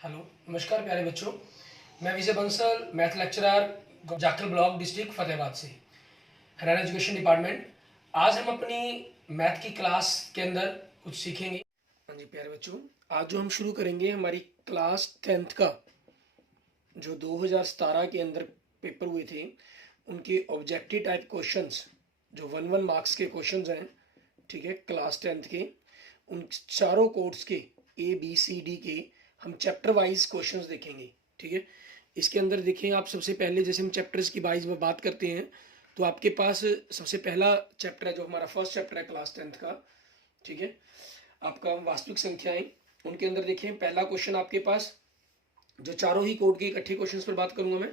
Hello, नमस्कार प्यारे बच्चों। मैं Vijay Bansal, math lecturer, Jakhal block, district Fatehabad से, हरियाणा एजुकेशन डिपार्टमेंट। आज हम अपनी मैथ की क्लास के अंदर कुछ सीखेंगे। हाँ जी प्यारे बच्चों, आज जो हम शुरू करेंगे हमारी क्लास 10th का जो 2017 के अंदर पेपर हुए थे उनके ऑब्जेक्टिव टाइप क्वेश्चंस, जो 1 मार्क्स के क्वेश्चंस हैं, ठीक है, क्लास 10th के, उन चारों कोर्स के ABCD के हम चैप्टर वाइज क्वेश्चंस देखेंगे। ठीक है, इसके अंदर देखें आप, सबसे पहले जैसे हम चैप्टर्स की वाइज में बात करते हैं तो आपके पास सबसे पहला चैप्टर है जो हमारा फर्स्ट चैप्टर है क्लास 10th का। ठीक है, आपका वास्तविक संख्याएं, उनके अंदर देखें पहला क्वेश्चन आपके पास, जो चारों ही कोड के इकट्ठे क्वेश्चंस पर बात करूंगा मैं।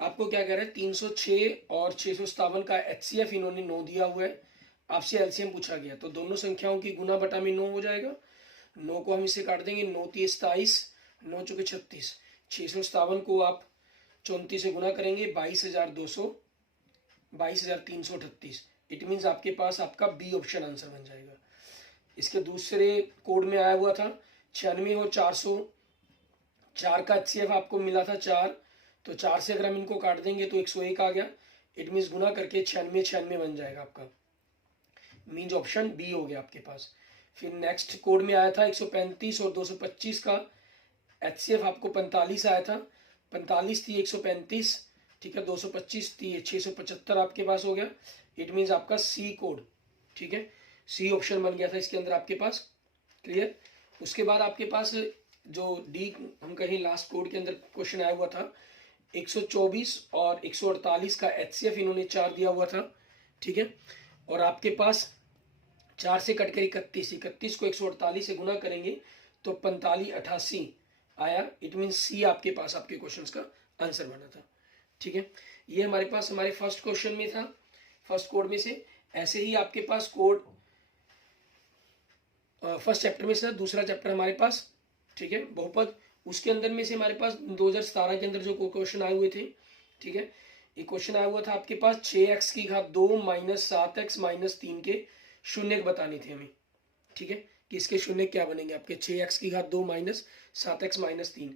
आपको क्या कह रहा है, 306 और 657 का HCF इन्होंने 9 दिया हुआ है, आपसे LCM पूछा गया, तो दोनों संख्याओं की गुना बटा में 9 हो जाएगा। 9 को हम इससे काट देंगे, 9 3 27, 9 चौके 36, 657 को आप 34 से गुना करेंगे, 22,200, 22,338। इट मीन्स आपके पास आपका बी ऑप्शन आंसर बन जाएगा। इसके दूसरे कोड में आया हुआ था 96 और 404 का HCF आपको मिला था 4, तो 4 से अगर हम इनको काट देंगे तो 101 आ गया। इट मीन्स गुना करके 96 बन जाएगा आपका, मीन्स ऑप्शन बी हो गया आपके पास। फिर नेक्स्ट कोड में आया था 135 और 225 का HCF आपको 45 आया था, 45 थी 135, ठीक है, 225 थी 675 आपके पास हो गया। इट मीन्स आपका सी कोड, ठीक है, सी ऑप्शन बन गया था इसके अंदर आपके पास। क्लियर। उसके बाद आपके पास जो डी हम कहीं लास्ट कोड के अंदर क्वेश्चन आया हुआ था, 124 और 148 का HCF इन्होंने 4 दिया हुआ था। ठीक है, और आपके पास 4 से कटकर 31, 31 को 148 से गुना करेंगे तो 4588 आया। इट मीन सी आपके पास आपके क्वेश्चंस का आंसर बना था। ठीक है, ये हमारे पास हमारे फर्स्ट क्वेश्चन में था, फर्स्ट कोड में से। ऐसे ही आपके पास कोड फर्स्ट चैप्टर में से दूसरा चैप्टर हमारे पास, ठीक है, बहुपद, उसके अंदर में से हमारे पास 2017 के अंदर जो क्वेश्चन आए हुए थे। ठीक है, एक क्वेश्चन आया हुआ था आपके पास 6x की घात 2 माइनस 7x माइनस 3 के शून्य बताने थे हमें। ठीक है, कि इसके शून्य क्या बनेंगे आपके, 6x की घात 2 माइनस 7x माइनस 3।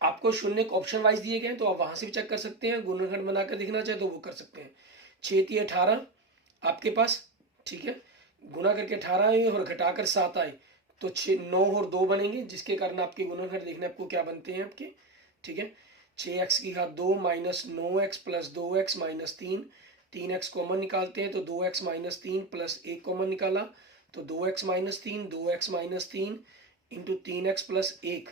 आपको शून्य ऑप्शन वाइज दिए गए हैं, तो आप वहां से भी चेक कर सकते हैं, गुणनखंड बनाकर देखना चाहे तो वो कर सकते हैं। 6 3 18 आपके पास, ठीक है, गुना करके 18 आए और घटाकर 7 आए तो 6 9 और 2 बनेंगे, जिसके कारण आपके गुणनखंड देखने आपको क्या बनते हैं आपके। ठीक है, 6x की घात 2 minus 9x plus 2x minus 3, 3x common निकालते हैं तो 2x माइनस 3 प्लस 1 कॉमन निकाला तो 2x minus 3, 2x minus 3 into 3x plus 1,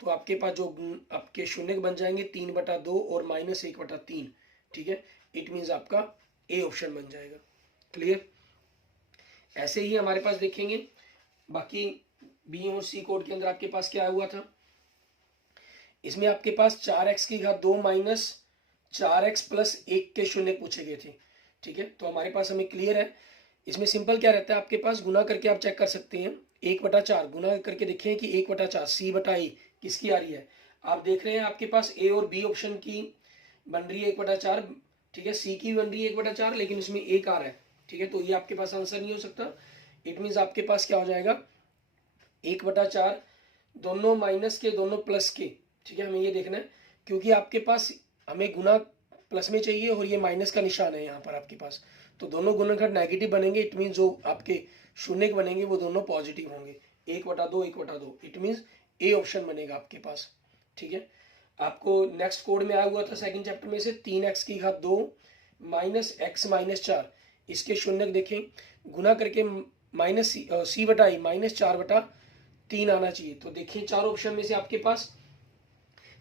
तो आपके पास जो आपके शून्य बन जाएंगे 3/2 और माइनस 1/3। ठीक है, इट मीन्स आपका ए ऑप्शन बन जाएगा। क्लियर। ऐसे ही हमारे पास देखेंगे बाकी बी और सी कोड के अंदर आपके पास क्या हुआ था, इसमें आपके पास 4x की घात 2 माइनस 4x प्लस 1 के शून्य पूछे गए थे। ठीक है, तो हमारे पास हमें क्लियर है। इसमें सिंपल क्या रहता है आपके पास, गुना करके आप चेक कर सकते हैं, 1/4 गुना करके देखें कि 1/4 C/A किसकी आ रही है। आप देख रहे हैं आपके पास ए और बी ऑप्शन की बन रही है 1/4, ठीक है, सी की बन रही है 1/4, लेकिन इसमें 1 आ रहा है। ठीक है, तो ये आपके पास आंसर नहीं हो सकता। इट मीन्स आपके पास क्या हो जाएगा, 1/4, दोनों माइनस के दोनों प्लस के। ठीक है, हमें ये देखना है क्योंकि आपके पास हमें गुना प्लस में चाहिए और ये माइनस का निशान है यहाँ पर आपके पास, तो दोनों गुणनखंड नेगेटिव बनेंगे। इट मीन्स जो आपके शून्य बनेंगे वो दोनों पॉजिटिव होंगे, 1/2 1/2। इट मीन्स ए ऑप्शन बनेगा आपके पास। ठीक है, आपको नेक्स्ट कोड में आया हुआ था सेकंड चैप्टर में से 3x की घात 2 माइनस x माइनस 4, इसके शून्य देखें, गुना करके माइनस C/E माइनस 4/3 आना चाहिए। तो देखिए चार ऑप्शन में से आपके पास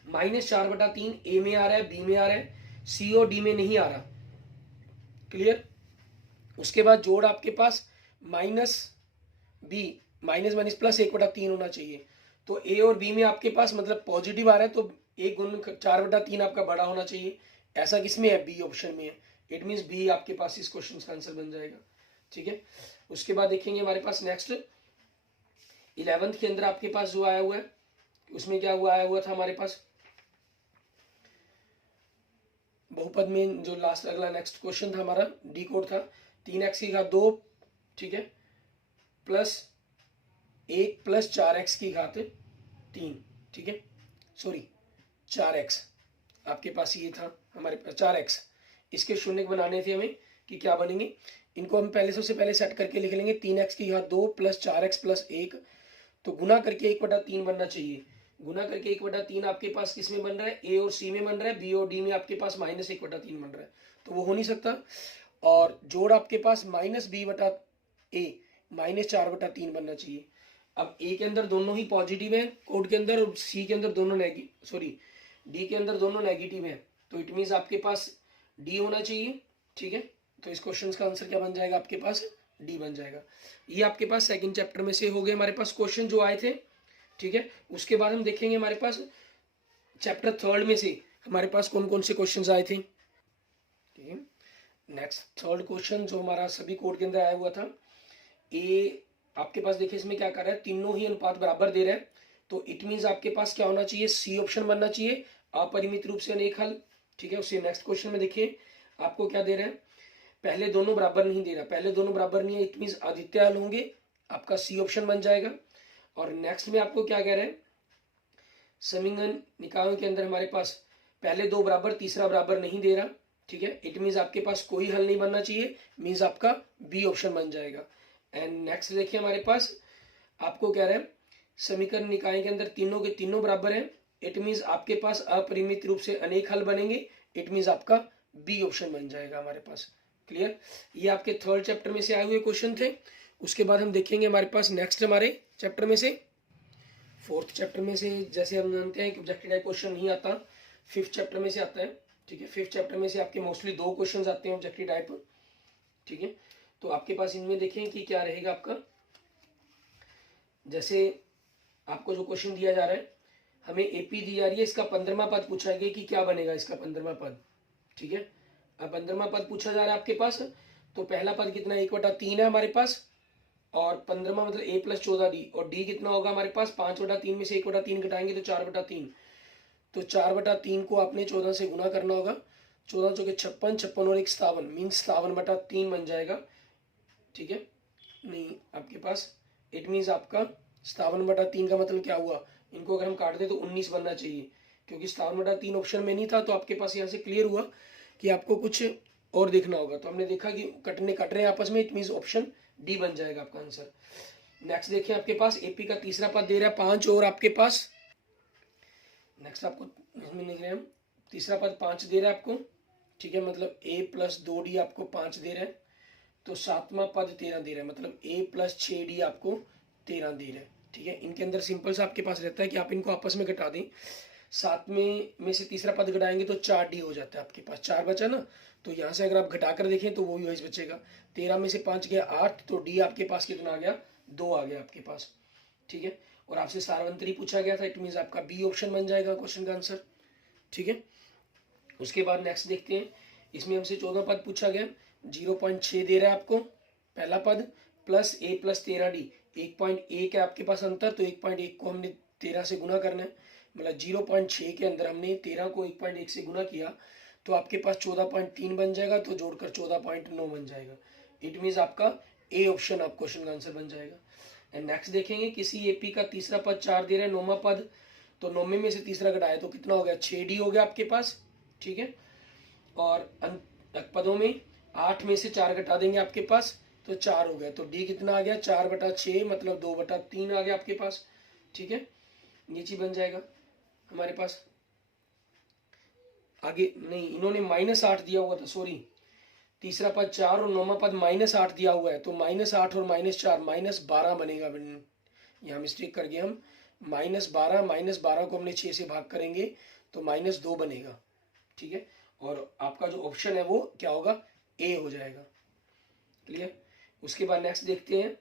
माइनस 4/3 ए में आ रहा है, बी में आ रहा है, सी और डी में नहीं आ रहा। क्लियर। उसके बाद जोड़ आपके पास minus B minus minus plus 1/3 होना चाहिए, तो ए और बी में आपके पास मतलब पॉजिटिव आ रहा है, तो 1 × 4/3 आपका बड़ा होना चाहिए। ऐसा किसमें है, बी ऑप्शन में है। इट मीन्स बी आपके पास इस क्वेश्चन का आंसर बन जाएगा। ठीक है, उसके बाद देखेंगे हमारे पास नेक्स्ट 11th के अंदर आपके पास जो आया हुआ है, उसमें क्या हुआ आया हुआ था हमारे पास बहुपद में, जो लास्ट अगला नेक्स्ट क्वेश्चन था हमारा डी कोड था 3x की घात 2, ठीक है, प्लस 1 प्लस 4x की घात 3। ठीक है, सॉरी 4x आपके पास ये था हमारे पास 4x, इसके शून्य बनाने थे हमें कि क्या बनेंगे, इनको हम पहले सबसे पहले सेट करके लिख लेंगे 3x की घात 2 प्लस 4x प्लस 1, तो गुना करके 1/3 बनना चाहिए। गुना करके 1/3 आपके पास किस में बन रहा है, ए और सी में बन रहा है, बी और डी में आपके पास -1/3 बन रहा है, तो वो हो नहीं सकता। और जोड़ आपके पास -b/a -4/3 बनना चाहिए। अब ए के अंदर दोनों ही पॉजिटिव है कोड के अंदर, और सी के अंदर दोनों डी के अंदर दोनों नेगेटिव है, तो इट मीन्स आपके पास डी होना चाहिए। ठीक है, तो इस क्वेश्चन का आंसर क्या बन जाएगा आपके पास, डी बन जाएगा। ये आपके पास सेकंड चैप्टर में से हो गए हमारे पास क्वेश्चन जो आए थे। ठीक है, उसके बाद हम देखेंगे हमारे पास चैप्टर थर्ड में से हमारे पास कौन कौन से क्वेश्चन आए थे। ठीक है, नेक्स्ट थर्ड क्वेश्चन जो हमारा सभी कोड के अंदर आया हुआ था, ए आपके पास देखिए इसमें क्या कर रहा है, तीनों ही अनुपात बराबर दे रहा है, तो इट मीन्स आपके पास क्या होना चाहिए, सी ऑप्शन बनना चाहिए, अपरिमित रूप से अनेक हल। ठीक है, उससे नेक्स्ट क्वेश्चन में देखिए आपको क्या दे रहा है, पहले दोनों बराबर नहीं दे रहा, पहले दोनों बराबर नहीं है, इट मीन्स आदित्य हल होंगे, आपका सी ऑप्शन बन जाएगा। और नेक्स्ट में आपको क्या कह रहे हैं, समीकरण निकायों के अंदर हमारे पास पहले दो बराबर तीसरा बराबर नहीं दे रहा। ठीक है, इट मीन्स आपके पास कोई हल नहीं बनना चाहिए, मीन्स आपका बी ऑप्शन बन जाएगा। एंड नेक्स्ट देखिए हमारे पास आपको कह रहे हैं समीकरण निकाय के अंदर तीनों के तीनों बराबर हैं, इट मीन्स आपके पास अपरिमित रूप से अनेक हल बनेंगे, इट मीन्स आपका बी ऑप्शन बन जाएगा हमारे पास। क्लियर, ये आपके थर्ड चैप्टर में से आए हुए क्वेश्चन थे। उसके बाद हम देखेंगे हमारे पास नेक्स्ट हमारे चैप्टर में से फोर्थ चैप्टर में से, जैसे हम जानते हैं कि ऑब्जेक्टिव टाइप क्वेश्चन नहीं आता, फिफ्थ चैप्टर में से आता है। ठीक है, फिफ्थ चैप्टर में से आपके मोस्टली 2 क्वेश्चन आते हैं ऑब्जेक्टिव टाइप। ठीक है, तो आपके पास इनमें देखें कि क्या रहेगा आपका, जैसे आपको जो क्वेश्चन दिया जा रहा है, हमें एपी दी जा रही है, इसका 15वां पद पूछा गया कि क्या बनेगा इसका 15वां पद। ठीक है, अब 15वां पद पूछा जा रहा है आपके पास, तो पहला पद कितना 1/3 है हमारे पास, और 15वां मतलब a + 14d, और d कितना होगा हमारे पास 5/3 में से 1/3 घटाएंगे तो 4/3, तो 4/3 को आपने 14 से गुना करना होगा, 14 चौके 56, 56 और 1 57, मीन्स 57/3 बन जाएगा। ठीक है, नहीं आपके पास इट मीन्स आपका 57/3 का मतलब क्या हुआ, इनको अगर हम काट दें तो 19 बनना चाहिए, क्योंकि 57/3 ऑप्शन में नहीं था, तो आपके पास यहाँ से क्लियर हुआ कि आपको कुछ और देखना होगा, तो हमने देखा कि कट रहे हैं आपस में, इट मीन्स ऑप्शन डी बन जाएगा आपका आंसर। नेक्स्ट देखिए आपके पास एपी का तीसरा पद दे रहा है 5, और आपके पास नेक्स्ट आपको इसमें लिख रहे हैं हम, तीसरा पद 5 दे रहा है आपको। ठीक है, मतलब a + 2d आपको 5 दे रहा है, तो 7वां पद 13 दे रहा है, मतलब a + 6d आपको 13 दे रहा है। ठीक है, इनके अंदर सिंपल सा आपके पास रहता है कि आप इनको आपस में घटा दें, 7 में से तीसरा पद घटाएंगे तो 4d हो जाता है, आपके पास 4 बचा ना, तो यहाँ से अगर आप घटा कर देखें तो वो भी वही बचेगा, 13 में से 5 गया 8, तो d आपके पास कितना आ गया 2 आ गया आपके पास। ठीक है, और आपसे सारवंतरी पूछा गया था, इट मीन्स आपका बी ऑप्शन बन जाएगा क्वेश्चन का आंसर। ठीक है, उसके बाद नेक्स्ट देखते हैं, इसमें हमसे 14 पद पूछा गया, 0.6 दे रहा है आपको पहला पद, प्लस a + 13d, 1.1 है आपके पास अंतर, तो 1.1 को हमने 13 से गुना करना है, मतलब 0.6 के अंदर हमने 13 को 1.1 से गुना किया, तो आपके पास 14.3 बन जाएगा, तो जोड़कर 14.9 बन जाएगा, इट मीन्स आपका ए ऑप्शन आप क्वेश्चन का आंसर बन जाएगा। एंड नेक्स्ट देखेंगे, किसी एपी का तीसरा पद 4 दे रहा है, 9वां पद, तो 9वें में से तीसरा घटाया तो कितना हो गया 6d हो गया आपके पास। ठीक है, और पदों में 8 में से 4 घटा देंगे आपके पास तो 4 हो गया, तो d कितना आ गया 4/6, मतलब 2/3 आ गया आपके पास। ठीक है, ये चीज बन जाएगा हमारे पास। आगे नहीं, इन्होंने -8 दिया हुआ था, सॉरी, तीसरा पद 4 और 9वां पद -8 दिया हुआ है, तो -8 और -4 -12 बनेगा। यहाँ मिस्टेक कर गए हम, -12 को हमने 6 से भाग करेंगे तो -2 बनेगा। ठीक है, और आपका जो ऑप्शन है वो क्या होगा, ए हो जाएगा। क्लियर, उसके बाद नेक्स्ट देखते हैं,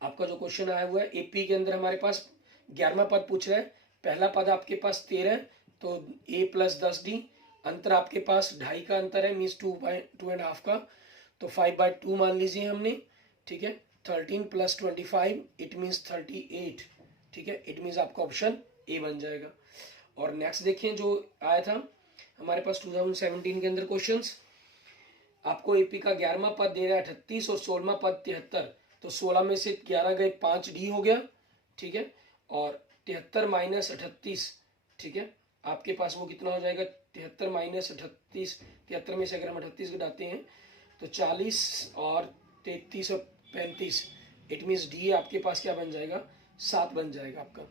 आपका जो क्वेश्चन आया हुआ है एपी के अंदर हमारे पास 11वां पद पूछ रहा है, पहला पद आपके पास 13, तो a + 10d, अंतर आपके पास 2.5 का अंतर है, मीन्स 2.5 का, तो 5/2 मान लीजिए हमने। ठीक है, 13 + 25 इट मीन्स 38। ठीक है, इट मीन्स आपका ऑप्शन ए बन जाएगा। और नेक्स्ट देखें जो आया था हमारे पास 2017 के अंदर क्वेश्चंस, आपको एपी का 11वां पद दे रहा है 38 और 16वां पद 73, तो 16 में से 11 गए 5d हो गया। ठीक है, और 73 - 38 ठीक है। आपके पास वो कितना हो जाएगा 73 माइनस 38, 73 में से अगर हम 38 घटाते हैं तो 40 और 33 और 35, इट मीन्स डी आपके पास क्या बन जाएगा 7 बन जाएगा आपका,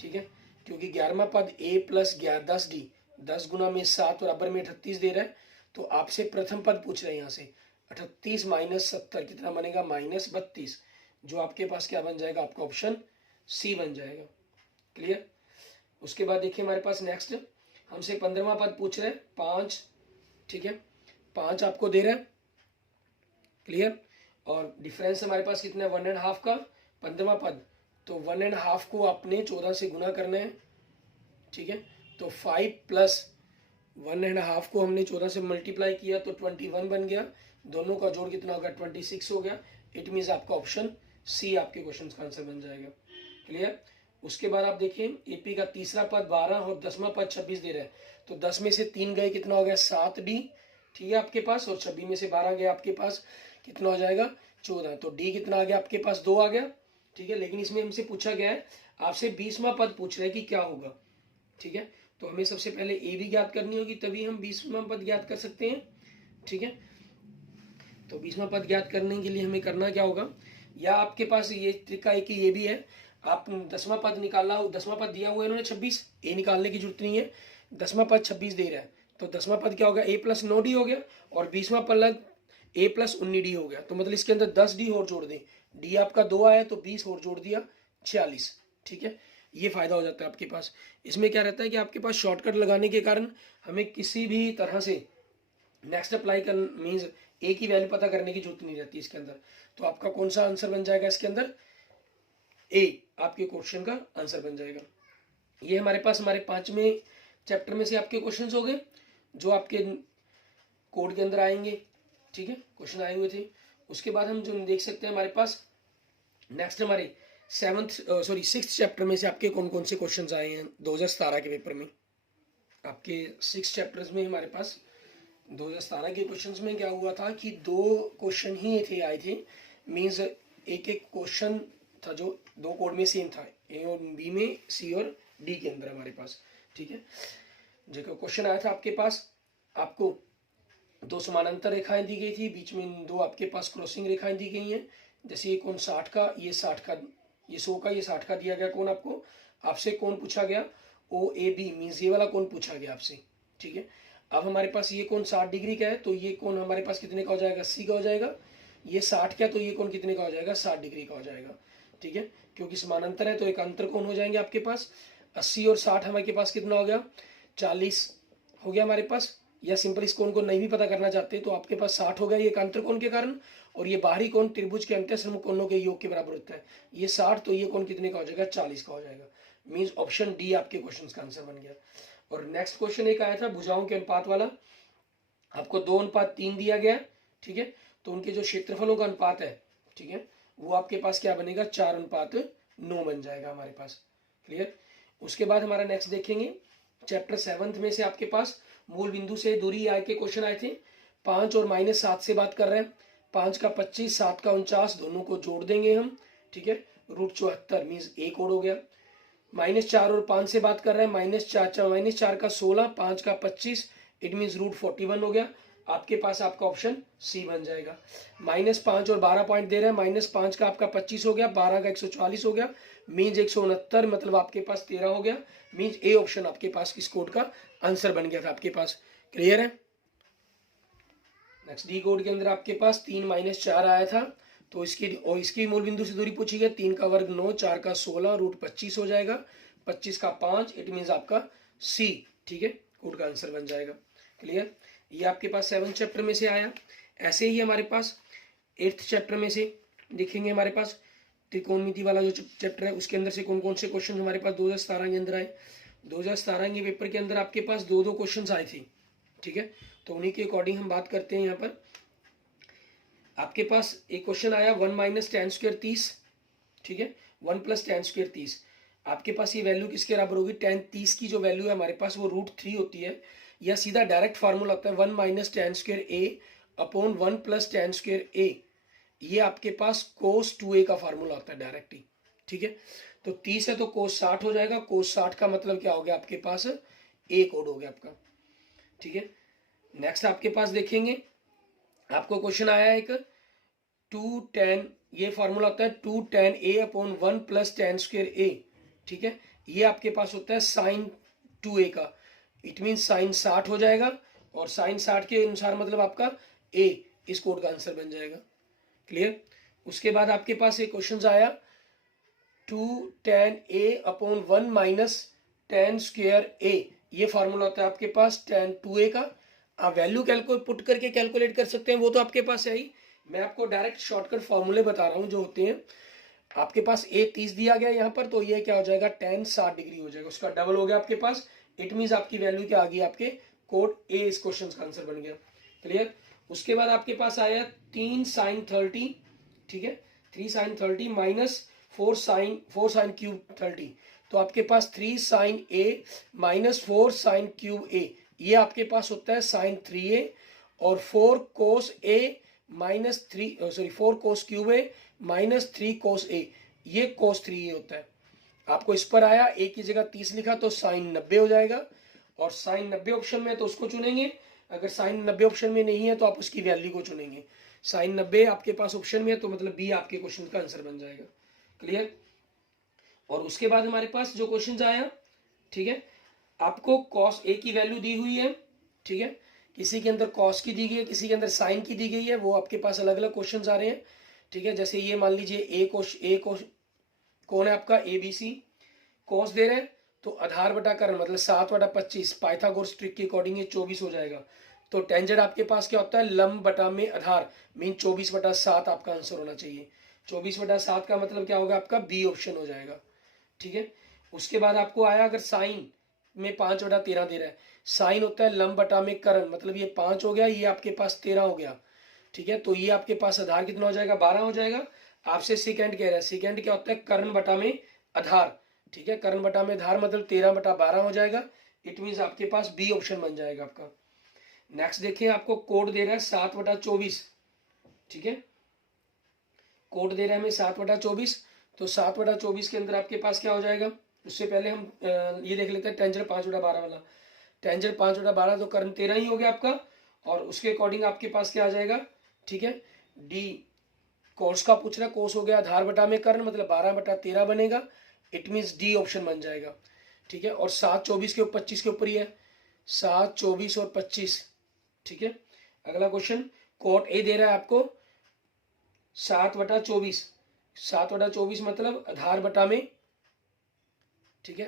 ठीक है। क्योंकि 11वां पद a प्लस 10d, 10 गुना में 7 बराबर में 38 दे रहा है, तो आपसे प्रथम पद पूछ रहे हैं यहाँ से 38 माइनस 70 कितना बनेगा -32, जो आपके पास क्या बन जाएगा आपका ऑप्शन सी बन जाएगा। क्लियर। उसके बाद देखिए हमारे पास नेक्स्ट हमसे 15वां पद पूछ रहे हैं 5, ठीक है, 5 आपको दे रहा है। क्लियर। और डिफरेंस हमारे पास कितना है 1.5 का 15वां पद, तो 1.5 को आपने 14 से गुना करना है, ठीक है। तो 5 प्लस 1.5 को हमने 14 से मल्टीप्लाई किया तो 21 बन गया, दोनों का जोड़ कितना होगा 26 हो गया। इट मीन्स आपका ऑप्शन सी आपके क्वेश्चन का आंसर बन जाएगा। क्लियर। उसके बाद आप देखिए एपी का तीसरा पद 12 और 10वां पद 26 दे रहा है, तो 10 में से 3 गए कितना हो गया 7d, ठीक है आपके पास, और 26 में से 12 गया आपके पास कितना हो जाएगा 14, तो डी कितना आ गया आपके पास 2 आ गया, ठीक है। लेकिन इसमें हमसे पूछा गया है आपसे 20वां पद पूछ रहे हैं कि क्या होगा, ठीक है। तो हमें सबसे पहले ए भी ज्ञात करनी होगी तभी हम 20वां पद ज्ञात कर सकते हैं, ठीक है। तो 20वां पद ज्ञात करने के लिए हमें करना क्या होगा, या आपके पास ये तरीका है कि ये भी है, आप 10वां पद निकालना हो, 10वां पद दिया हुआ है इन्होंने 26, ए निकालने की जरूरत नहीं है, 10वां पद 26 दे रहा है, तो 10वां पद क्या होगा a प्लस 9d हो गया, और 20वां पद a प्लस 19d हो गया, तो मतलब इसके अंदर 10d और जोड़ दें, d आपका 2 आया तो 20 और जोड़ दिया 46, ठीक है। ये फायदा हो जाता है आपके पास। इसमें क्या रहता है कि आपके पास शॉर्टकट लगाने के कारण हमें किसी भी तरह से नेक्स्ट अप्लाई कर मीन्स ए की वैल्यू पता करने की जरूरत नहीं रहती इसके अंदर। तो आपका कौन सा आंसर बन जाएगा इसके अंदर, ए आपके क्वेश्चन का आंसर बन जाएगा। ये हमारे पास हमारे 5वें चैप्टर में से आपके क्वेश्चंस हो गए जो आपके कोड के अंदर आएंगे, ठीक है, क्वेश्चन आए हुए थे। उसके बाद हम जो देख सकते हैं हमारे पास नेक्स्ट हमारे 6th चैप्टर में से आपके कौन कौन से क्वेश्चन आए हैं 2017 के पेपर में। आपके 6 चैप्टर्स में हमारे पास 2017 के क्वेश्चंस में क्या हुआ था कि 2 क्वेश्चन ही थे आए थे, मीन्स एक एक क्वेश्चन था जो 2 कोड में सेम था, ए और बी में, सी और डी के अंदर हमारे पास, ठीक है। जो क्वेश्चन आया था आपके पास, आपको 2 समानांतर रेखाएं दी गई थी, बीच में 2 आपके पास क्रॉसिंग रेखाएं दी गई हैं, जैसे ये कोण 60 का, ये 60 का, ये 100 का, ये 60 का दिया गया कोण आपको, आपसे कोण पूछा गया ओ ए बी, मीन्स ये वाला कोण पूछा गया आपसे, ठीक है। अब हमारे पास ये कोण 60 डिग्री का है, तो ये कोण हमारे पास कितने का हो जाएगा 80 का हो जाएगा, ये 60 का, तो ये कोण कितने का हो जाएगा 60 डिग्री का हो जाएगा, ठीक है। क्योंकि समानांतर है तो एक अंतर कोण हो जाएंगे आपके पास, 80 और 60 हमारे पास कितना हो गया 40 हो गया हमारे पास, या सिंपल इस कोण को नहीं भी पता करना चाहते तो आपके पास 60 हो गया, ये अंतर कोण के कारण, और ये बाहरी कोण त्रिभुज के अंतःसम कोणों के योग के बराबर होता है, ये 60, तो ये कोण कितने का हो जाएगा 40 का हो जाएगा, मीन्स ऑप्शन डी आपके क्वेश्चन का आंसर बन गया। और नेक्स्ट क्वेश्चन एक आया था भुजाओं के अनुपात वाला, आपको 2:3 दिया गया, ठीक है, तो उनके जो क्षेत्रफलों का अनुपात है, ठीक है, वो आपके पास क्या बनेगा 4:9 बन जाएगा हमारे पास। क्लियर। उसके बाद हमारा नेक्स्ट देखेंगे चैप्टर 7 में से आपके पास मूल बिंदु से दूरी आय के क्वेश्चन आए थे, 5 और -7 से बात कर रहे हैं, 5 का 25, 7 का 49, दोनों को जोड़ देंगे हम, ठीक है, √74 मीन्स ए कोड हो गया। -4 और 5 से बात कर रहे हैं, -4 का 16, 5 का 25, इट मीन्स √41 हो गया, आपके पास आपका ऑप्शन सी बन जाएगा। -5 और 12 पॉइंट दे रहे हैं, -5 का आपका 25 हो गया, 12 का 140 हो गया, मीन्स 169, मतलब आपके पास 13 हो गया, मीन्स ए ऑप्शन आपके पास इस कोड का आंसर बन गया था आपके पास। क्लियर है। नेक्स्ट डी कोड के अंदर आपके पास 3 -4 आया था, तो इसकी मूल बिंदु से दूरी पूछी गई, 3 का वर्ग 9, 4 का 16, √25 हो जाएगा, 25 का 5, इट मीन्स आपका सी, ठीक है, कोड का आंसर बन जाएगा। क्लियर। ये आपके पास 7 चैप्टर में से आया। ऐसे ही हमारे पास 8th चैप्टर में से देखेंगे, हमारे पास त्रिकोणमिति वाला जो चैप्टर है उसके अंदर से कौन कौन से क्वेश्चन हमारे पास 2017 के अंदर आए। 2017 के पेपर के अंदर आपके पास 2 क्वेश्चन आए थे, ठीक है, तो उन्हीं के अकॉर्डिंग हम बात करते हैं। यहाँ पर आपके पास एक क्वेश्चन आया 1 - tan² 30, ठीक है, 1 + tan² 30, आपके पास ये वैल्यू किसके बराबर होगी, tan 30 की जो वैल्यू है हमारे पास वो √3 होती है, या सीधा डायरेक्ट फार्मूला होता है 1 - tan² a upon 1 + tan² a, ये आपके पास cos 2a का फार्मूला होता है डायरेक्ट ही, ठीक है। तो 30 है तो कोस 60 हो जाएगा। कोस 60 का मतलब क्या हो गया आपके पास, ए कोड हो गया आपका। ठीक है, नेक्स्ट आपके पास देखेंगे, आपको क्वेश्चन आया एक 2tan, ये फॉर्मूला होता है 2tan a upon 1 plus tan square a। ठीक है, ये आपके पास होता है साइन 2a का, इट मीन साइन 60 हो जाएगा, और साइन 60 के अनुसार मतलब आपका a इस कोड का आंसर बन जाएगा। क्लियर। उसके बाद आपके पास एक क्वेश्चन आया 2tan a upon 1 minus tan square a, ये फॉर्मूला होता है आपके पास tan 2a का। आप वैल्यू पुट करके कैलकुलेट कर सकते हैं, वो तो आपके पास है ही। मैं आपको डायरेक्ट शॉर्टकट फॉर्मूले बता रहा हूं जो होते हैं। आपके पास a 30 दिया गया यहाँ पर, तो ये क्या हो जाएगा, tan 60 डिग्री हो जाएगा, उसका डबल हो गया आपके पास। इट मीन आपकी वैल्यू क्या आ गई, आपके कोड a इस क्वेश्चन का आंसर बन गया। क्लियर। उसके बाद आपके पास आया 3 sin 30, ठीक है, 3 sin 30 माइनस 4 sin क्यूब 30, तो आपके पास 3 sin a minus 4 sin cube a, ये आपके पास होता है sin 3a, और 4 cos a minus 4 cos cube a minus 3 cos a, ये cos 3a होता है। आपको इस पर आया a की जगह 30 लिखा तो साइन 90 हो जाएगा, और साइन 90 ऑप्शन में तो उसको चुनेंगे, अगर साइन 90 ऑप्शन में नहीं है तो आप उसकी वैल्यू को चुनेंगे। साइन 90 आपके पास ऑप्शन में है तो मतलब बी आपके क्वेश्चन का आंसर बन जाएगा। क्लियर। और उसके बाद हमारे पास जो क्वेश्चन आया, ठीक है, आपको कॉस ए की वैल्यू दी हुई है, ठीक है, किसी के अंदर कॉस की दी गई है, किसी के अंदर साइन की दी गई है, वो आपके पास अलग अलग क्वेश्चंस आ रहे हैं। ठीक है, जैसे ये मान लीजिए ए कौन है आपका, ए बी सी, कॉस दे रहे हैं तो आधार बटा कर्ण मतलब 7/25, पाइथागोरस ट्रिक के अकॉर्डिंग ये 24 हो जाएगा। तो टेंजेंट आपके पास क्या होता है, लंब बटा में आधार, मीन 24/7 आपका आंसर होना चाहिए। 24/7 का मतलब क्या होगा आपका, बी ऑप्शन हो जाएगा। ठीक है, उसके बाद आपको आया अगर साइन में 5/13 दे रहा है, साइन होता है लंब बटा में कर्ण, मतलब ये 5 हो गया, ये आपके पास 13 हो गया। ठीक है, तो ये आपके पास आधार कितना हो जाएगा, 12 हो जाएगा। आपसे सेकेंड कह रहा है, सेकेंड क्या होता है, कर्ण बटा में आधार। ठीक है, कर्ण बटा में आधार मतलब 13/12 हो जाएगा। इट मीन आपके पास बी ऑप्शन बन जाएगा आपका। नेक्स्ट देखिए, आपको कोड दे रहा है 7/24। ठीक है, कोड दे रहा है हमें 7/24, तो 7/24 के अंदर आपके पास क्या हो जाएगा, उससे पहले हम ये देख लेते हैं टेंजेंट 5/12 वाला। टेंजेंट 5/12 तो कर्ण 13 ही हो गया आपका, और उसके अकॉर्डिंग आपके पास क्या आ जाएगा, ठीक है, डी कोस का पूछ रहा है, कोस हो गया आधार बटा में कर्ण मतलब 12/13 बनेगा। इट मीन्स डी ऑप्शन बन जाएगा। ठीक है, और 7/24 के 25 के ऊपर ही है, 7/24 और 25। ठीक है, अगला क्वेश्चन, कोट ए दे रहा है आपको 7/24, 7/24 मतलब आधार बटा में, ठीक है,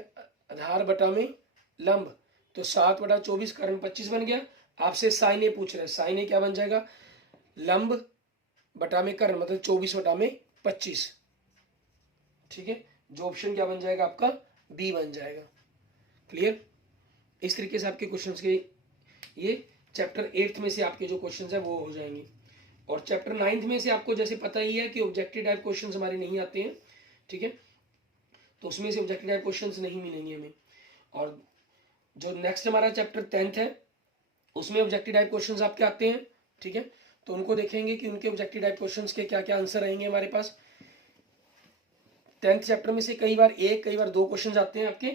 आधार बटा में लंब, तो 7/24 कर्ण 25 बन गया। आपसे साइन ए पूछ रहा है, साइन ए क्या बन जाएगा, लंब बटा में कर्ण मतलब 24/25। ठीक है, जो ऑप्शन क्या बन जाएगा आपका, बी बन जाएगा। क्लियर। इस तरीके से आपके क्वेश्चंस के ये चैप्टर 8 में से आपके जो क्वेश्चंस है वो हो जाएंगे। और चैप्टर 9 में से आपको जैसे पता ही है कि ऑब्जेक्टिव टाइप क्वेश्चंस हमारे नहीं आते हैं। ठीक है, तो उसमें से ऑब्जेक्टिव टाइप क्वेश्चंस नहीं मिलेंगे हमें। और जो नेक्स्ट हमारा चैप्टर 10 है उसमें ऑब्जेक्टिव टाइप क्वेश्चंस आपके आते हैं। ठीक है, तो उनको देखेंगे कि उनके ऑब्जेक्टिव टाइप क्वेश्चंस के क्या क्या आंसर रहेंगे हमारे पास। 10th चैप्टर में से कई बार 1 कई बार 2 क्वेश्चन आते हैं आपके।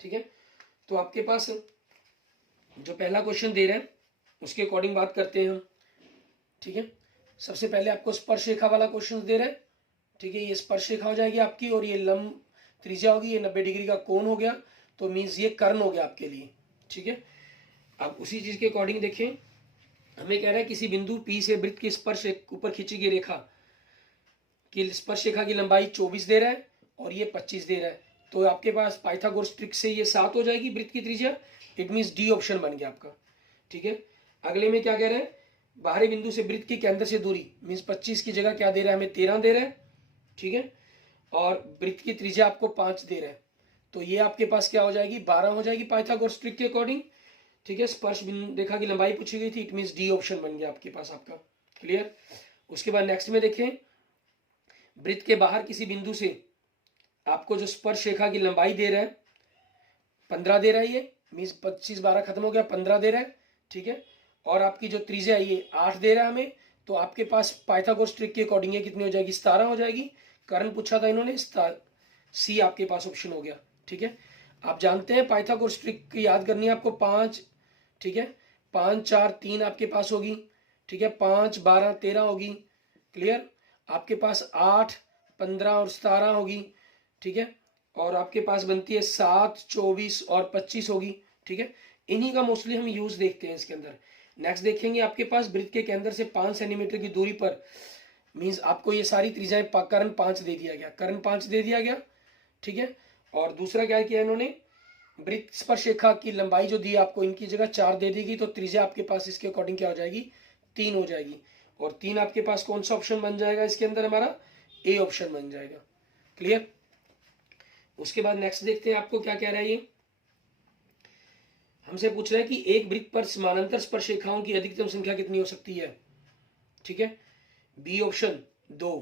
ठीक है, तो आपके पास जो पहला क्वेश्चन दे रहे हैं उसके अकॉर्डिंग बात करते हैं हम। ठीक है, सबसे पहले आपको स्पर्श रेखा वाला क्वेश्चन दे रहे हैं। ठीक है, ये स्पर्श रेखा हो जाएगी आपकी, और ये लंब त्रिज्या होगी, ये 90 डिग्री का कोण हो गया, तो मीन्स ये कर्ण हो गया आपके लिए। ठीक है, अब उसी चीज के अकॉर्डिंग देखें, हमें कह रहा है किसी बिंदु P से वृत्त की स्पर्श ऊपर खींची गई रेखा की स्पर्श रेखा की लंबाई 24 दे रहा है और ये 25 दे रहा है, तो आपके पास पाइथागोरस ट्रिक से ये 7 हो जाएगी वृत्त की त्रिज्या। इट मीन्स डी ऑप्शन बन गया आपका। ठीक है, अगले में क्या कह रहे हैं, बाहरी बिंदु से वृत्त के केंद्र से दूरी, मीन्स 25 की जगह क्या दे रहा है हमें, 13 दे रहा है। ठीक है, और वृत्त की त्रिज्या आपको 5 दे रहा है, तो ये आपके पास क्या हो जाएगी, 12 हो जाएगी पाइथागोरस ट्रिक के अकॉर्डिंग। ठीक है, स्पर्श रेखा की लंबाई पूछी गई थी, इट मीन्स डी ऑप्शन बन गया आपके पास आपका। क्लियर। उसके बाद नेक्स्ट में देखें, वृत्त के बाहर किसी बिंदु से आपको जो स्पर्श रेखा की लंबाई दे रहा है 15 दे रहा है, ये मीन्स 25 12 खत्म हो गया, 15 दे रहा है। ठीक है, और आपकी जो त्रिज्या है ये 8 दे रहा है हमें, तो आपके पास पाइथागोरस ट्रिक के अकॉर्डिंग ये कितनी हो जाएगी, 17 हो जाएगी। कर्ण पूछा था इन्होंने, सी आपके पास ऑप्शन हो गया। ठीक है, आप जानते हैं पाइथागोरस ट्रिक याद करनी है आपको 5, ठीक है, 5 4 3 आपके पास होगी। ठीक है, 5 12 13 होगी। क्लियर, आपके पास 8 15 और 17 होगी। ठीक है, और आपके पास बनती है 7 24 और 25 होगी। ठीक है, इन्हीं का मोस्टली हम यूज देखते हैं इसके अंदर। नेक्स्ट देखेंगे आपके पास वृत्त के केंद्र से 5 सेंटीमीटर की दूरी पर, मीन्स आपको ये सारी त्रिज्याएं कर्ण 5 दे दिया गया, कर्ण 5 दे दिया गया। ठीक है, और दूसरा क्या किया इन्होंने, वृत्त स्पर्शरेखा की लंबाई जो दी आपको, इनकी जगह 4 दे देगी तो त्रिज्या आपके पास इसके अकॉर्डिंग क्या हो जाएगी, 3 हो जाएगी। और 3 आपके पास कौन सा ऑप्शन बन जाएगा इसके अंदर, हमारा ए ऑप्शन बन जाएगा। क्लियर, उसके बाद नेक्स्ट देखते हैं आपको क्या कह रहा है। ये हमसे पूछ रहा है कि एक वृत्त पर समानांतर स्पर्शरेखाओं की अधिकतम संख्या कितनी हो सकती है। ठीक है, बी ऑप्शन 2।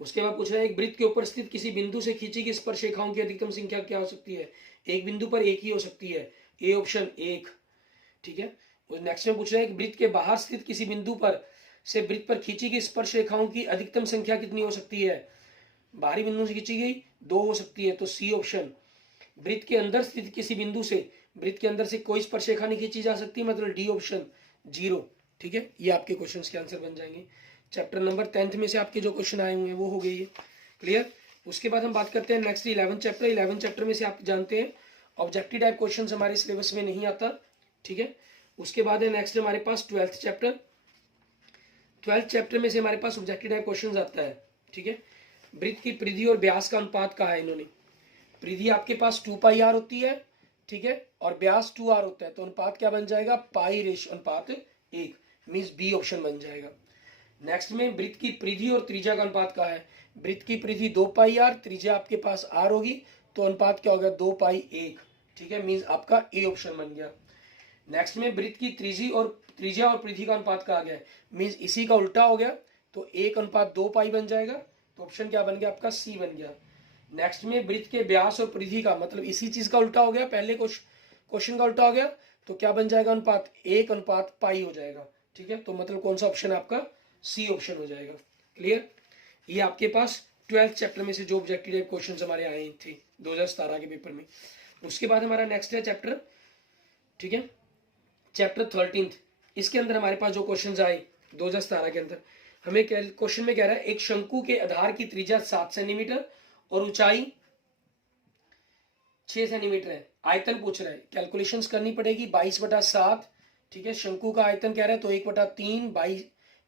उसके बाद पूछ रहा है एक वृत्त के ऊपर स्थित किसी बिंदु से खींची गई स्पर्शरेखाओं की अधिकतम संख्या क्या हो सकती है। एक बिंदु पर एक ही हो सकती है, ए ऑप्शन 1। ठीक है, नेक्स्ट में पूछ रहा है एक वृत्त के बाहर स्थित किसी बिंदु पर से वृत्त पर खींची गई स्पर्शरेखाओं की अधिकतम संख्या कितनी हो सकती है। बाहरी बिंदु से खींची गई 2 हो सकती है, तो सी ऑप्शन। वृत्त के अंदर स्थित किसी बिंदु से वृत्त के अंदर से कोई स्पर्शरेखा नहीं खींची जा सकती, मतलब डी ऑप्शन 0। ठीक है, ये आपके क्वेश्चन के आंसर बन जाएंगे। चैप्टर नंबर 10 में से आपके जो क्वेश्चन आए हुए हैं वो हो गई है। क्लियर, उसके बाद हम बात करते हैं नेक्स्ट 11 चैप्टर। 11 चैप्टर में से आप जानते हैं ऑब्जेक्टिव टाइप क्वेश्चन हमारे सिलेबस में नहीं आता। ठीक है, उसके बाद है नेक्स्ट हमारे पास 12th चैप्टर। 12th चैप्टर में से हमारे पास ऑब्जेक्टिव टाइप क्वेश्चन आता है। ठीक है, वृत्त की परिधि और व्यास का अनुपात कहा है इन्होंने। परिधि आपके पास 2πr होती है, ठीक है, और व्यास 2r होता है, तो अनुपात क्या बन जाएगा, पाई रेशो अनुपात 1, मीन्स बी ऑप्शन बन जाएगा। नेक्स्ट में वृत्त की परिधि और त्रिज्या का अनुपात कहा है। वृत्त की परिधि 2πr, त्रिज्या आपके पास r होगी, तो अनुपात क्या होगा, 2π1। ठीक है, मीन्स आपका ए ऑप्शन बन गया। नेक्स्ट में वृत्त की त्रिज्या और परिधि का अनुपात कहा गया है, मीन्स इसी का उल्टा हो गया, तो 1:2π बन जाएगा, तो ऑप्शन क्या बन गया आपका, सी बन गया। नेक्स्ट में वृत्त के व्यास और परिधि का, मतलब इसी चीज का उल्टा हो गया, पहले क्वेश्चन का उल्टा हो गया, तो क्या बन जाएगा अनुपात, 1:π हो जाएगा। ठीक है, तो मतलब कौन सा ऑप्शन आपका, सी ऑप्शन हो जाएगा। क्लियर, ये आपके पास 12th चैप्टर में से जो ऑब्जेक्टिव क्वेश्चन हमारे आए थे 2017 के पेपर में। उसके बाद हमारा नेक्स्ट है चैप्टर, ठीक है, चैप्टर 13। इसके अंदर हमारे पास जो क्वेश्चन आए 2017 के अंदर, हमें क्वेश्चन में कह रहा है एक शंकु के आधार की त्रिज्या 7 सेंटीमीटर और ऊंचाई 6 सेंटीमीटर है। आयतन पूछ रहा है, कैलकुलेशंस करनी पड़ेगी। 22/7, ठीक है, शंकु का आयतन कह रहा है, तो 1/3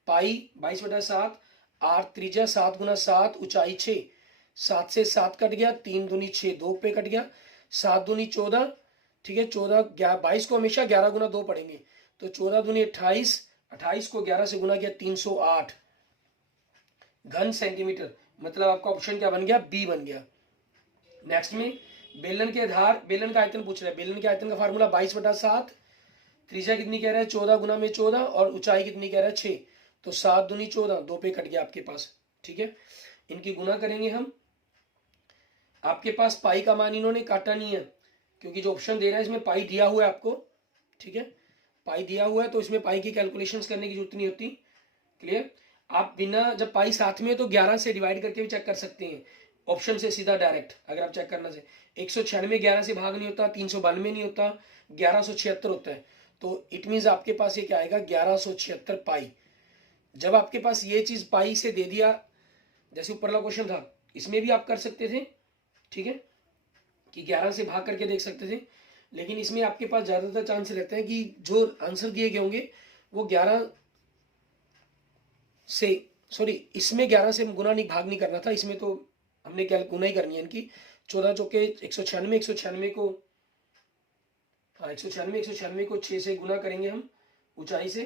पाई 22/7, आर त्रिज्या 7 × 7, ऊंचाई 6, 7 से 7 कट गया, 3 दूनी 6, 2 पे कट गया, 7 दूनी 14, ठीक है, 14 22 को हमेशा 11 × 2 पढ़ेंगे, तो 14 दूनी 28, 28 को 11 से गुना किया 308 घन सेंटीमीटर, मतलब आपका ऑप्शन क्या बन गया, बी बन गया। नेक्स्ट में बेलन के आधार, बेलन का आयतन पूछ रहा है। बेलन के आयतन का फार्मूला 22/7, त्रिज्या कितनी कह रहा है, 14 × 14, और ऊंचाई कितनी कह रहा है, 6, तो 7 दूनी 14, 2 पे कट गया आपके पास। ठीक है, इनकी गुना करेंगे हम। आपके पास पाई का मान इन्होंने काटा नहीं है, क्योंकि जो ऑप्शन दे रहा है इसमें पाई दिया हुआ है आपको। ठीक है, पाई दिया हुआ है, तो इसमें पाई की कैलकुलेशंस करने की जरूरत नहीं होती। क्लियर, आप बिना, जब पाई साथ में तो 11 से डिवाइड करके भी चेक कर सकते हैं, ऑप्शन से सीधा डायरेक्ट। अगर आप चेक करना से 196 11 से भाग नहीं होता, 392 नहीं होता, 1176 होता है, तो इट मीन्स आपके पास ये क्या आएगा, 1176 पाई। जब आपके पास ये चीज पाई से दे दिया, जैसे ऊपर वाला क्वेश्चन था, इसमें भी आप कर सकते थे, ठीक है, कि 11 से भाग करके देख सकते थे, लेकिन इसमें आपके पास ज्यादातर चांस रहता है कि जो आंसर दिए गए होंगे वो 11 से, सॉरी, इसमें 11 से गुना नहीं, भाग नहीं करना था, इसमें तो हमने क्या गुना ही करनी है इनकी। 14 चौके 196 को, हाँ 196 को 6 से गुना करेंगे हम ऊंचाई से,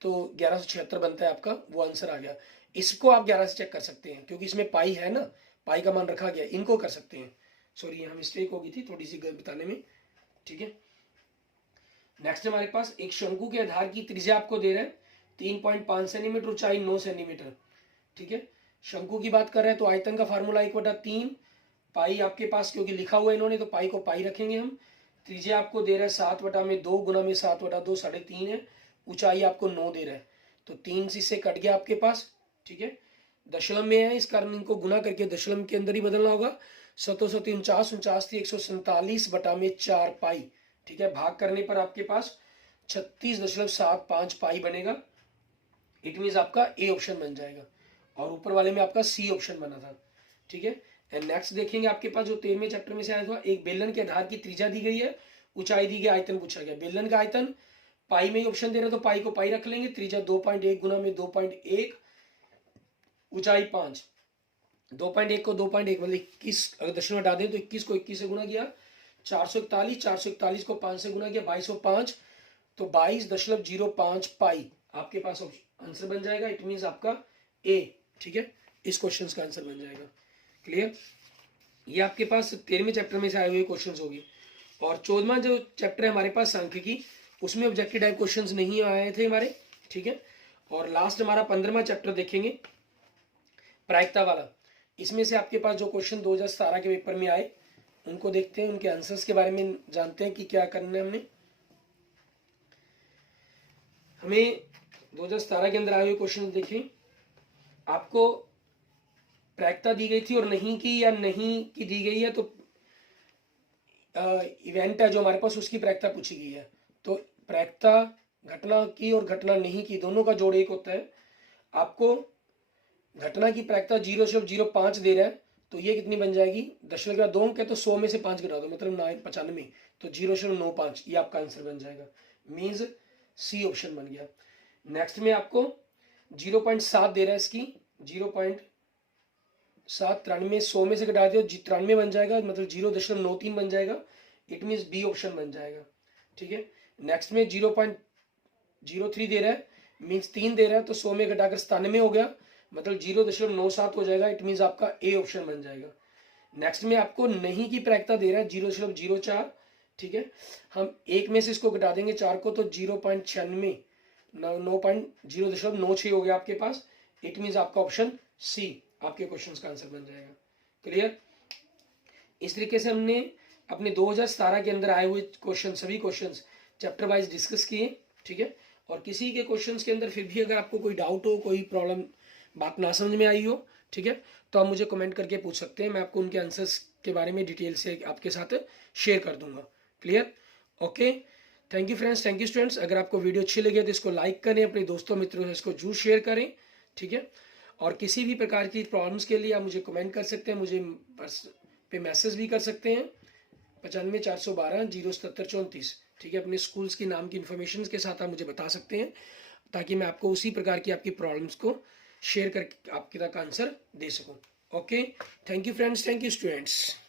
तो 1176 बनता है आपका, वो आंसर आ गया। इसको आप 11 से चेक कर सकते हैं, क्योंकि इसमें पाई है ना, पाई का मान रखा गया, इनको कर सकते हैं। सॉरी, यहाँ मिस्टेक हो गई थी थोड़ी सी बताने में। ठीक है, नेक्स्ट हमारे पास एक शंकु के आधार की त्रिज्या आपको दे रहे हैं 3.5 सेंटीमीटर, ऊंचाई 9 सेंटीमीटर। ठीक है, शंकु की बात कर रहे हैं, तो आयतन का फार्मूला 1/3 पाई आपके पास, क्योंकि लिखा हुआ है इन्होंने, तो पाई को पाई रखेंगे हम। त्रिज्या आपको दे रहा है 7/2 गुना में 7/2 3.5 है, ऊंचाई आपको 9 दे रहा है, तो 3 से कट गया आपके पास। ठीक है, दशमलव में है, इस कारण इनको गुना करके दशमलव के अंदर ही बदलना होगा, 7 49 49 थी 147 बटा में 4 पाई, ठीक है। भाग करने पर आपके पास 36.75 पाई बनेगा। इट मीन्स आपका ए ऑप्शन बन जाएगा और ऊपर वाले में आपका सी ऑप्शन बना था, ठीक है। एंड नेक्स्ट देखेंगे आपके पास जो 13वें चैप्टर में से आया था, एक बेलन के आधार की त्रिज्या दी गई है, ऊंचाई दी गई, आयतन पूछा गया। बेलन का आयतन पाई में ही ऑप्शन दे रहे तो पाई को पाई रख लेंगे, त्रिज्या 2.1 गुना में 2.1, ऊंचाई 5, 2.1 को 2.1 मतलब 21, अगर दशमलव हटा दें तो 21 को 21 से गुना किया, 441 को 5 से गुना किया, 2205, तो 22.05 पाई आपके पास आंसर बन जाएगा। इट मीन्स आपका ए, ठीक है, इस क्वेश्चन का आंसर बन जाएगा। क्लियर? ये आपके पास 13वें चैप्टर में से आए हुए क्वेश्चंस होगी। और 14वां जो चैप्टर है हमारे पास सांख्यिकी, उसमें ऑब्जेक्टिव टाइप क्वेश्चंस नहीं आए थे हमारे, ठीक है। और लास्ट हमारा 15वां चैप्टर देखेंगे प्रायिकता वाला। इसमें से आपके पास जो क्वेश्चन 2017 के पेपर में आए उनको देखते हैं, उनके आंसर्स के बारे में जानते हैं कि क्या करना है। हमें 2017 के अंदर आए हुए क्वेश्चन देखें। आपको प्रायिकता दी गई थी और नहीं की या नहीं की दी गई है, तो इवेंट है जो हमारे पास उसकी प्रायिकता पूछी गई है। तो प्रायिकता घटना की और घटना नहीं की दोनों का जोड़ एक होता है। आपको घटना की प्रायिकता 0.05 दे रहा है, तो ये कितनी बन जाएगी, दशमलव के बाद 2 अंक है तो 100 में से 5 घटा दो, मतलब 95, तो 0.95, ये आपका आंसर बन जाएगा। मीन्स सी ऑप्शन बन गया। नेक्स्ट में आपको 0.7 दे रहा है, इसकी 0.7, 93, 100 में से घटा दो 93 बन जाएगा, मतलब 0.93 बन जाएगा। इट मीन्स बी ऑप्शन बन जाएगा, ठीक है। नेक्स्ट में 0.03 दे रहा है, मीन्स 3 दे रहा है, तो 100 में घटाकर 97 हो गया, मतलब 0.97 हो जाएगा। इट मीन्स आपका ए ऑप्शन बन जाएगा। नेक्स्ट में आपको नहीं की प्रायिकता दे रहा है 0.04, ठीक है। हम एक में से इसको घटा देंगे 4 को, तो 0.96, 0.96 हो गया आपके पास। इट मीन्स आपका ऑप्शन सी आपके क्वेश्चन का आंसर बन जाएगा। क्लियर? इस तरीके से हमने अपने 2017 के अंदर आए हुए क्वेश्चन, सभी क्वेश्चंस चैप्टर वाइज डिस्कस किए, ठीक है। और किसी के क्वेश्चंस के अंदर फिर भी अगर आपको कोई डाउट हो, कोई प्रॉब्लम, बात ना समझ में आई हो, ठीक है, तो आप मुझे कमेंट करके पूछ सकते हैं। मैं आपको उनके आंसर्स के बारे में डिटेल से आपके साथ शेयर कर दूंगा। Clear? Okay, thank you friends, thank you students. अगर आपको वीडियो अच्छी लगी तो इसको लाइक करें, अपने दोस्तों मित्रों से इसको जरूर शेयर करें, ठीक है। और किसी भी प्रकार की प्रॉब्लम्स के लिए आप मुझे कमेंट कर सकते हैं, मुझे पे मैसेज भी कर सकते हैं 95 412 077 34, ठीक है। अपने स्कूल्स की नाम की इन्फॉर्मेशन के साथ आप मुझे बता सकते हैं, ताकि मैं आपको उसी प्रकार की आपकी प्रॉब्लम्स को शेयर करके आपके तक आंसर दे सकूं। Okay, thank you friends, thank you students.